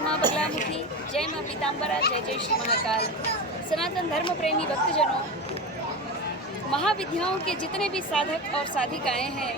माँ बगलामुखी, जय माँ पीताम्बरा, जय जय श्री महाकाल। सनातन धर्म प्रेमी भक्तजनों, महाविद्याओं के जितने भी साधक और साधिकाएं हैं,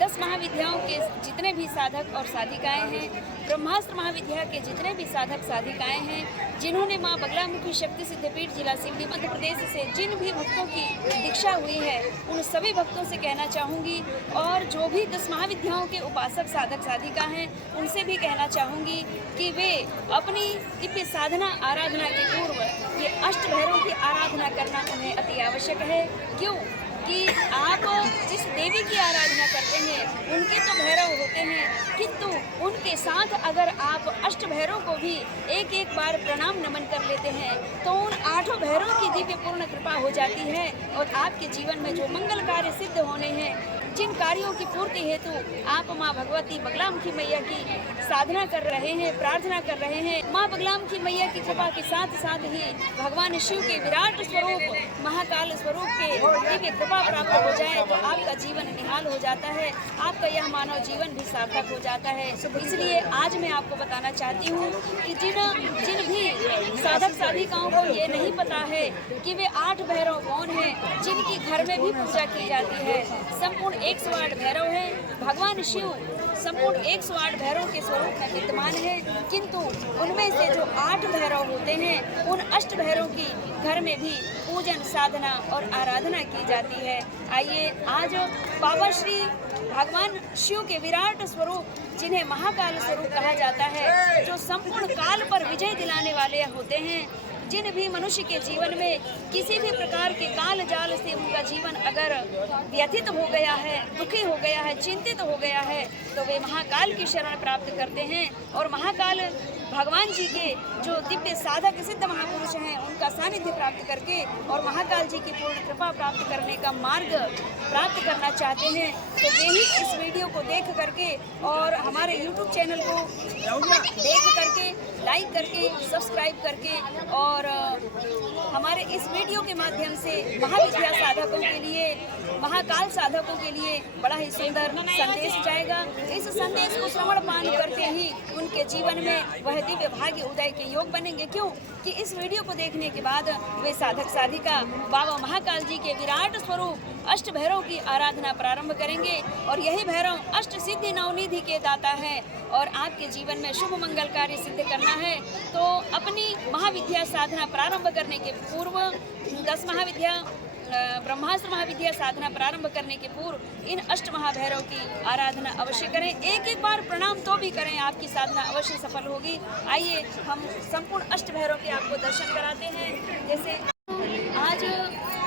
10 महाविद्याओं के जितने भी साधक और साधिकाएं हैं, ब्रह्मास्त्र महाविद्या के जितने भी साधक साधिकाएं हैं, जिन्होंने माँ बगलामुखी शक्ति सिद्धपीठ जिला सिवनी मध्य प्रदेश से जिन भी भक्तों की दीक्षा हुई है, उन सभी भक्तों से कहना चाहूँगी, और जो भी 10 महाविद्याओं के उपासक साधक साधिका हैं, उनसे भी कहना चाहूँगी कि वे अपनी दिव्य साधना आराधना के पूर्व ये अष्टभैरव की आराधना करना उन्हें अति आवश्यक है। क्यों कि आप जिस देवी की आराधना करते हैं उनके तो भैरव होते हैं, किंतु उनके साथ अगर आप अष्ट भैरव को भी एक एक बार प्रणाम नमन कर लेते हैं तो उन 8 भैरव की दिव्य पूर्ण कृपा हो जाती है, और आपके जीवन में जो मंगल कार्य सिद्ध होने हैं, जिन कार्यों की पूर्ति हेतु आप माँ भगवती बगलामुखी मैया की साधना कर रहे हैं, प्रार्थना कर रहे हैं, माँ बगलामुखी मैया की कृपा के साथ साथ ही भगवान शिव के विराट स्वरूप महाकाल स्वरूप के दिव्य कृपा प्राप्त हो जाए तो आपका जीवन निहाल हो जाता है, आपका यह मानव जीवन भी सार्थक हो जाता है। इसलिए आज मैं आपको बताना चाहती हूँ कि जिन भी साधक साधिकाओं को ये नहीं पता है कि वे 8 भैरव कौन हैं, जिनकी घर में भी पूजा की जाती है, संपूर्ण 108 भैरव हैं। भगवान शिव संपूर्ण 108 भैरव के स्वरूप में विद्यमान है, किंतु उनमें से जो 8 भैरव होते हैं, उन अष्ट भैरव की घर में भी पूजन साधना और आराधना की जाती है। आइए आज बाबा श्री भगवान शिव के विराट स्वरूप, जिन्हें महाकाल स्वरूप कहा जाता है, जो संपूर्ण काल पर विजय दिलाने वाले होते हैं, जिन भी मनुष्य के जीवन में किसी भी प्रकार के काल जाल से उनका जीवन अगर व्यथित हो गया है, दुखी हो गया है, चिंतित हो गया है, तो वे महाकाल की शरण प्राप्त करते हैं, और महाकाल भगवान जी के जो दिव्य साधक सिद्ध महापुरुष हैं, उनका सानिध्य प्राप्त करके और महाकाल जी की पूर्ण कृपा प्राप्त करने का मार्ग प्राप्त करना चाहते हैं, तो वे ही इस वीडियो को देख करके और हमारे YouTube चैनल को देख करके, लाइक करके, सब्सक्राइब करके, और हमारे इस वीडियो के माध्यम से महाविद्या साधकों के लिए, महाकाल साधकों के लिए बड़ा ही सुंदर संदेश जाएगा। इस संदेश को श्रवण पान करते ही उनके जीवन में वह दिव्य भाग्य उदय के योग बनेंगे। क्यों कि इस वीडियो को देखने के बाद वे साधक साधिका बाबा महाकाल जी के विराट स्वरूप अष्ट भैरव की आराधना प्रारंभ करेंगे, और यही भैरव अष्ट सिद्धि नवनिधि के दाता है, और आपके जीवन में शुभ मंगल कार्य सिद्ध करना है तो अपनी महाविद्या साधना प्रारंभ करने के पूर्व 10 महाविद्या ब्रह्मास्त्र महाविद्या साधना प्रारंभ करने के पूर्व इन अष्ट महाभैरव की आराधना अवश्य करें। एक एक बार प्रणाम तो भी करें, आपकी साधना अवश्य सफल होगी। आइए हम संपूर्ण अष्ट भैरव के आपको दर्शन कराते हैं। जैसे आज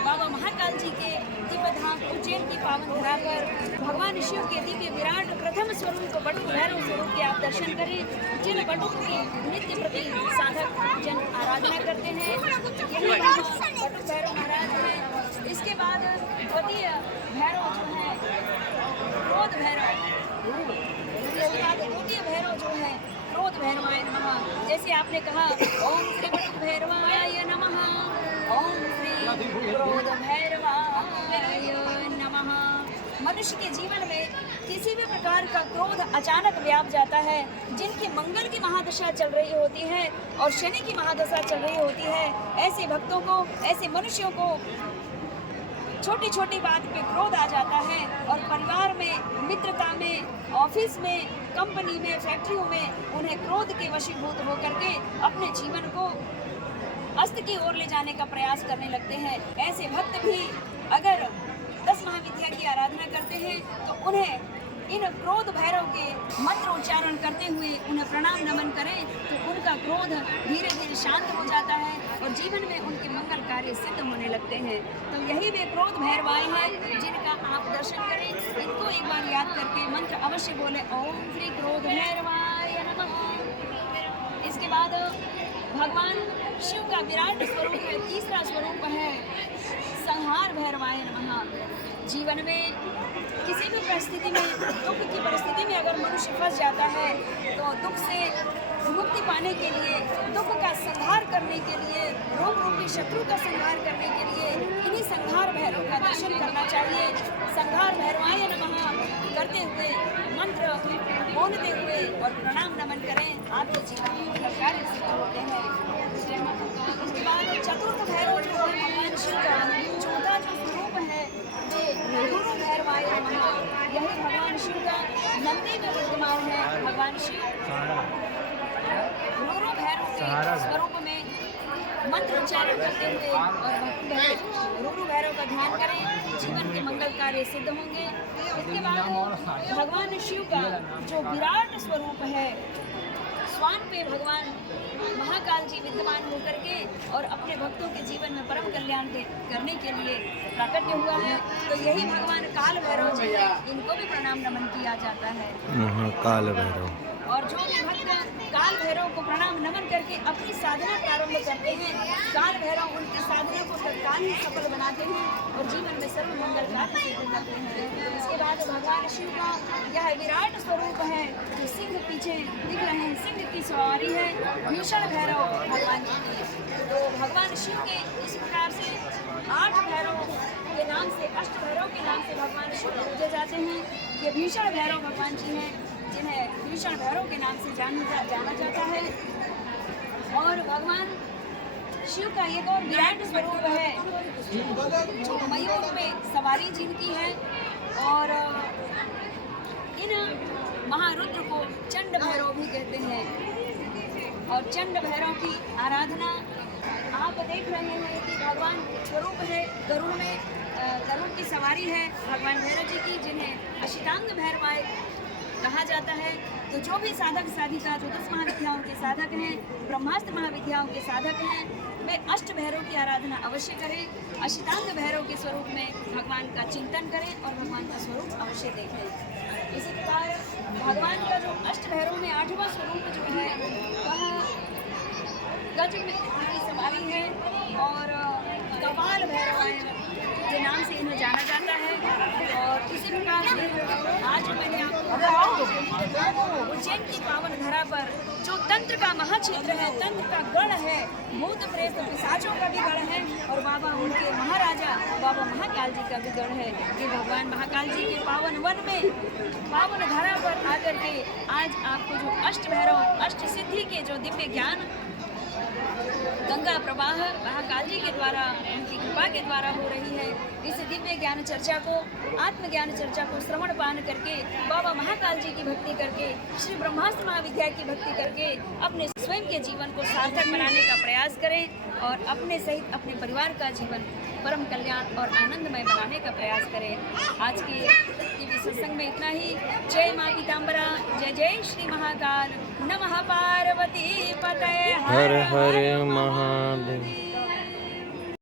बाबा महाकाल जी के दिव्य धाम उज्जैन की पावन धरा पर भगवान शिव के दिव्य विराट प्रथम स्वरूप बटुक भैरव स्वरूप के आप दर्शन करें, जिन बटुक की नित्य प्रति साधक जन आराधना करते हैं। यही बटुक भैरव महाराज हैं। इसके बाद द्वितीय भैरव जो है क्रोध भैरव, इसके बाद द्वितीय भैरव जो है क्रोध भैरवाय नमः। जैसे आपने कहा ओम श्री बटुक भैरवाय नमः, ओम श्री क्रोध भैरवाय नमः। मनुष्य के जीवन में किसी भी प्रकार का क्रोध अचानक व्याप जाता है, जिनकी मंगल की महादशा चल रही होती है और शनि की महादशा चल रही होती है, ऐसे भक्तों को, ऐसे मनुष्यों को छोटी छोटी बात पे क्रोध आ जाता है, और परिवार में, मित्रता में, ऑफिस में, कंपनी में, फैक्ट्रियों में उन्हें क्रोध के वशीभूत होकर के अपने जीवन को अस्त की ओर ले जाने का प्रयास करने लगते हैं। ऐसे भक्त भी अगर 10 महाविद्या की आराधना करते हैं तो उन्हें इन क्रोध भैरव के मंत्र उच्चारण करते हुए उन्हें प्रणाम नमन करें तो उनका क्रोध धीरे धीरे शांत हो जाता है और जीवन में उनके मंगल कार्य सिद्ध होने लगते हैं। तो यही वे क्रोध भैरवाय हैं जिनका आप दर्शन करें। इनको एक बार याद करके मंत्र अवश्य बोले ओम श्री क्रोध भैरवाय नमः। इसके बाद भगवान शिव का विराट स्वरूप है, तीसरा स्वरूप है संहार भैरवाय नमः। जीवन में किसी भी परिस्थिति में, दुख की परिस्थिति में अगर मनुष्य फंस जाता है तो दुख से मुक्ति पाने के लिए, दुख का संहार करने के लिए, रोग रूपी शत्रु का संहार करने के लिए इन्हीं संहार भैरव का दर्शन करना चाहिए। संहार भैरवाय नमः करते हुए, मंत्र बोलते हुए और प्रणाम नमन करें, आपके जीवन में कार्य सिद्ध होते हैं। इसके बाद चतुर्थ भैरव जो है भगवान शिव का चौथा जो स्वरूप है वे गुरु भैरवाय नमः, यही भगवान शिव का नंदी में विद्यमान है। भगवान शिव गुरु भैरव के स्वरूप में मंत्र उच्चारण करते हुए और गुरु भैरव का ध्यान करें, जीवन के मंगल कार्य सिद्ध होंगे। इसके बाद भगवान शिव का जो विराट स्वरूप है, स्वान पे भगवान महाकाल जी विद्यमान होकर के और अपने भक्तों के जीवन में परम कल्याण करने के लिए प्राकट्य हुआ है। तो यही भगवान काल भैरव जी है, इनको भी प्रणाम नमन किया जाता है। काल भैरव और जो भी भक्त काल भैरव को प्रणाम नमन करके अपनी साधना प्रारंभ करते हैं, काल भैरव उनकी साधना को तत्काल ही सफल बनाते हैं और जीवन में सर्व मंगल कार्य सिद्ध करते हैं। इसके बाद भगवान शिव का यह विराट स्वरूप है जो सिंह पीछे दिख रहे हैं, सिंह की सवारी है भीषण भैरव भगवान जी की। तो भगवान शिव के इस प्रकार से 8 भैरव के नाम से, अष्ट भैरव के नाम से भगवान शिव पूजे जाते हैं। ये भीषण भैरव भगवान जी हैं जिन्हें भीषण भैरव के नाम से जाना जाता है। और भगवान शिव का एक और विराट स्वरूप है जो मयूर में सवारी जिनकी है। और इन महारुद्र को चंड भैरव भी कहते हैं। और चंड भैरव की आराधना आप देख रहे हैं कि भगवान स्वरूप है गरुड़ में, गरुड़ की सवारी है भगवान भैरव जी की, जिन्हें अष्टांग भैरवाय कहा जाता है। तो जो भी साधक साधिका जो 10 महाविद्याओं के साधक हैं, ब्रह्मास्त्र महाविद्याओं के साधक हैं, वे अष्ट भैरव की आराधना अवश्य करें। अष्टांग भैरव के स्वरूप में भगवान का चिंतन करें और भगवान का स्वरूप अवश्य देखें। इसी प्रकार भगवान का जो अष्ट भैरव में 8वां स्वरूप जो है वह गज की सवारी है और कपाल भैरवाय के नाम से इन्हें जाना जाता है। और इसी प्रकार से आज मैंने आपको उज्जैन की पावन धरा पर जो तंत्र का महाक्षेत्र है, तंत्र का गढ़ है, भूत प्रेत पिशाचों का भी गढ़ है और बाबा उनके महाराजा बाबा महाकाल जी का भी गढ़ है। कि भगवान महाकाल जी के पावन वन में पावन धरा पर आकर के आज आपको जो अष्ट भैरव अष्ट सिद्धि के जो दिव्य ज्ञान गंगा प्रवाह महाकाल जी के द्वारा उनकी कृपा के द्वारा हो रही है, इस दिव्य ज्ञान चर्चा को, आत्मज्ञान चर्चा को श्रवण पान करके बाबा महाकाल जी की भक्ति करके, श्री ब्रह्मास्त्र महाविद्या की भक्ति करके अपने स्वयं के जीवन को सार्थक बनाने का प्रयास करें और अपने सहित अपने परिवार का जीवन परम कल्याण और आनंदमय बनाने का प्रयास करें। आज के टीवी सत्संग में इतना ही। जय माँ पीताम्बरा, जय जय श्री महाकाल, नमः पार्वती पतये हर हर महादेव।